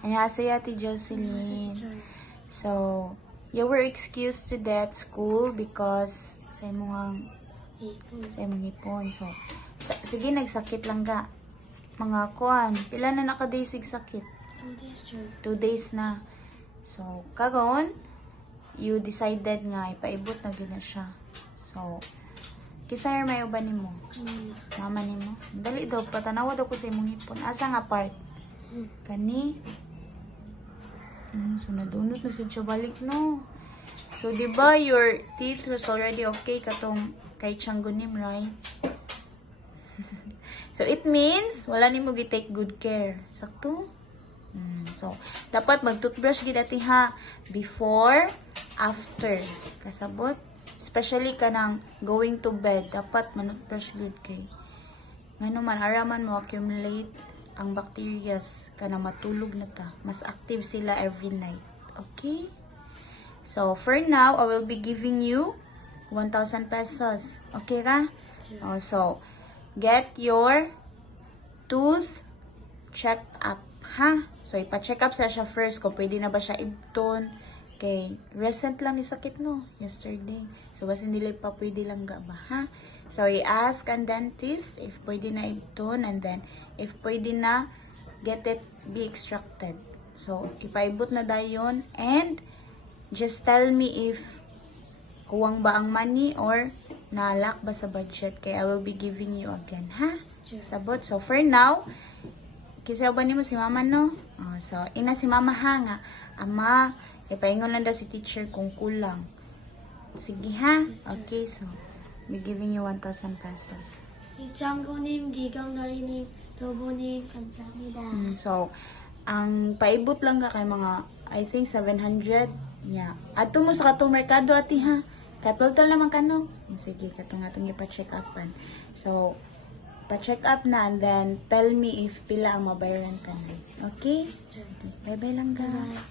Annyeonghaseyo, Ate Jocelyn. So, you were excused to that school because sa imong hipon. So, sige, nagsakit lang ka. Mga kuan, pila na naka-days sakit? 2 days, sir. 2 days na. So, kagon, you decided nga, ipaibot na gina siya. So, kisayar may uban ni mo? Mama ni mo? Dali daw, patanawa daw ko sa imong hipon. Asa nga part? Kani? So, nadunot na siya balik, no? So, di ba your teeth was already okay katong kay Tianggonim, right? So, it means, wala ni mo gi-take good care. Sakto? So, dapat mag-toothbrush gid ati ha. Before, after. Kasabot? Especially kanang going to bed. Dapat manutbrush good kay. Ngano man, araman mo accumulate ang bacterias kana matulog na ta. Mas active sila every night. Okay? So, for now, I will be giving you 1,000 pesos. Okay ka? So, get your tooth checked up. Ha? So, ipa-check up sa siya first kung pwede na ba siya ibton. Okay. Recent lang ni sakit, no? Yesterday. So, basin nila pa pwede lang ga ba? Ha? So, i-ask ang dentist if pwede na ibton and then if pwede na get it be extracted. So, ipaibot na dayon and just tell me if kuwang ba ang money or nalak ba sa budget. Kaya I will be giving you again. Ha? Sabot. So, for now, kasi ba ni mo si mama, no? So, ina si mama ha nga. Ama, ipaingon lang daw si teacher kung kulang. Sige ha? Okay, so, be giving you 1,000 pesos. Tianggonim, gigang narinim, tobonim, kamsahamnida. So, ang paibot lang ka kay mga, I think, 700. Yeah. Ato mo sa katong merkado, ati ha? Katultol naman ka, no? Sige, katong atong ipa-check upan. So, pa-check up na and then tell me if pila ang mabayaran ka na. Okay? Sige. Bye-bye lang, guys.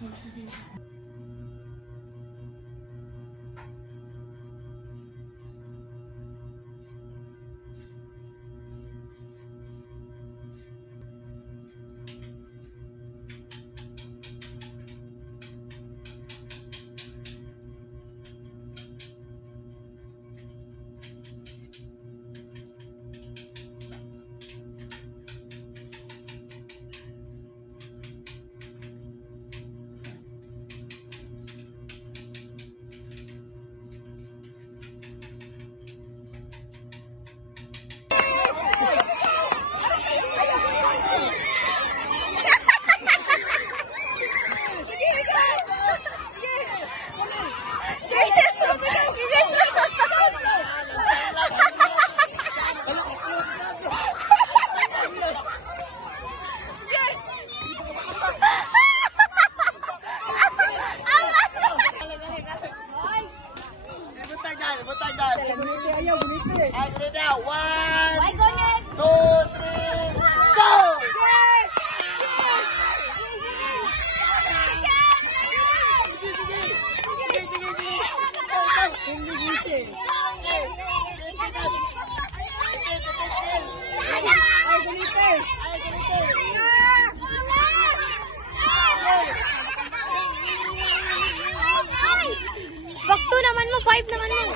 Fakto naman mo, 5 naman mo.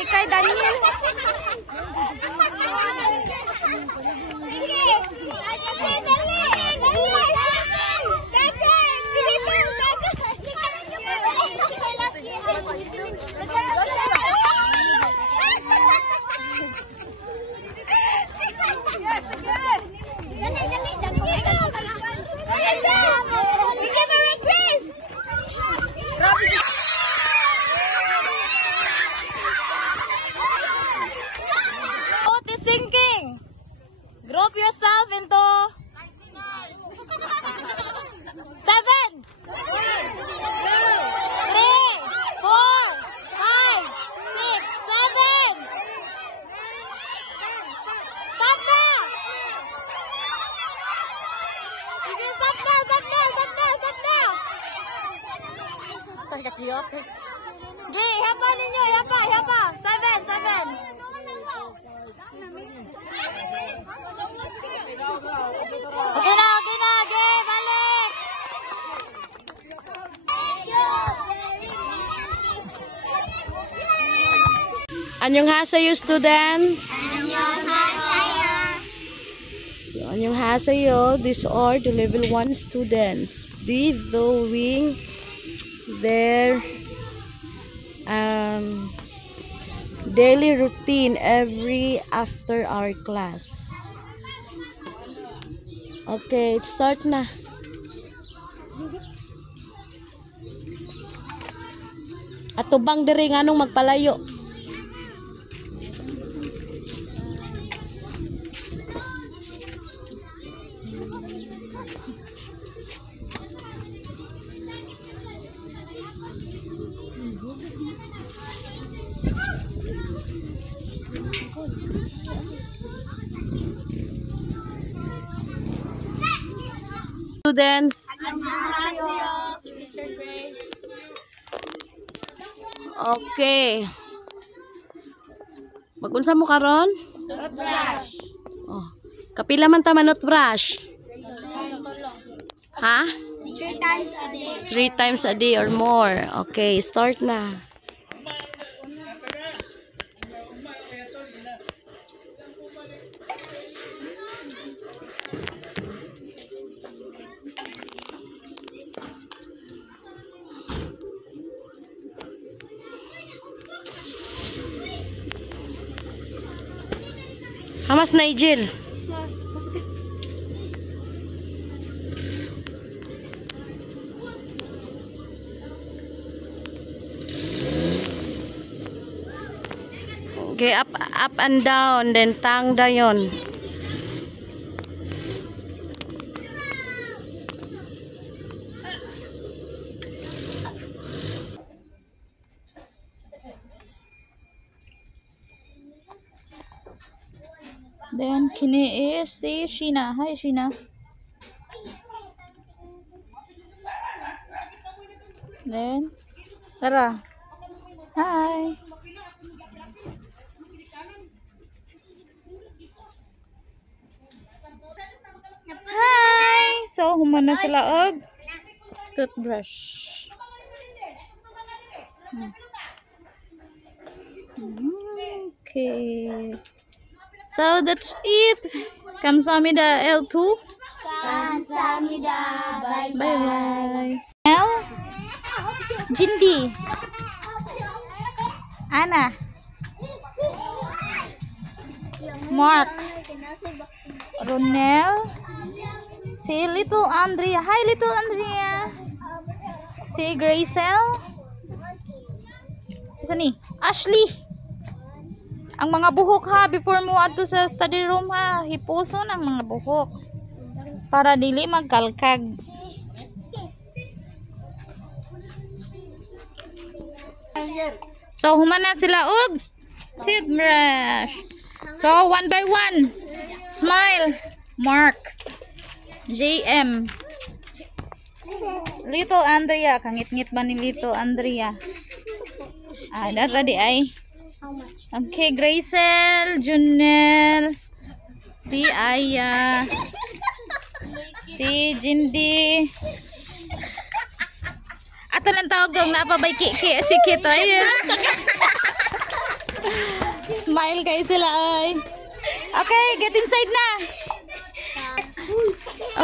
Ikay Daniel. Dali, dali, dali. Gi, hapa ninyo, hapa. 7. Okay na, Gi, balik. 안녕하세요, students. 안녕하세요. These are the level 1 students. They doing their daily routine every after our class. Okay, start na. Atubang diri nganong magpalayo. Students, Teacher Grace. okay. Magunsa mo karon? Toothbrush. Oh, kapila man ta manot brush? Ha? 3 times a day. 3 times a day or more. Okay, start na. Hamas Nigel. Okay, up and down, then tang dayon. Then, kini is si Sheena. Hi, Sheena. Then, Tara. Hi. Hi! So, humana sila og toothbrush. Okay. So, that's it. Kamsahamnida L2. Kamsahamnida. Bye Bye-bye. L. Jindi. Anna. Mark. Ronel. Si Little Andrea. Hi, Little Andrea. Si Gracel. Isa ni? Ashley. Ang mga buhok ha, before mo adto sa study room ha, hipuson ang mga buhok. Para dili magkalkag. So, humana sila og toothbrush. So, 1 by 1. Smile. Mark. JM. Little Andrea. Kangit-ngit ba ni Little Andrea? Ah, ready ay. How much? Okay, Gracel, Junel, si Aya, si Jindy. Ato lang tawag kung napabay kiki si Kitoy. Smile kayo sila ay. Okay, get inside na.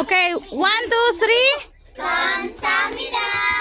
Okay, 1, 2, 3. Kamsahamnida.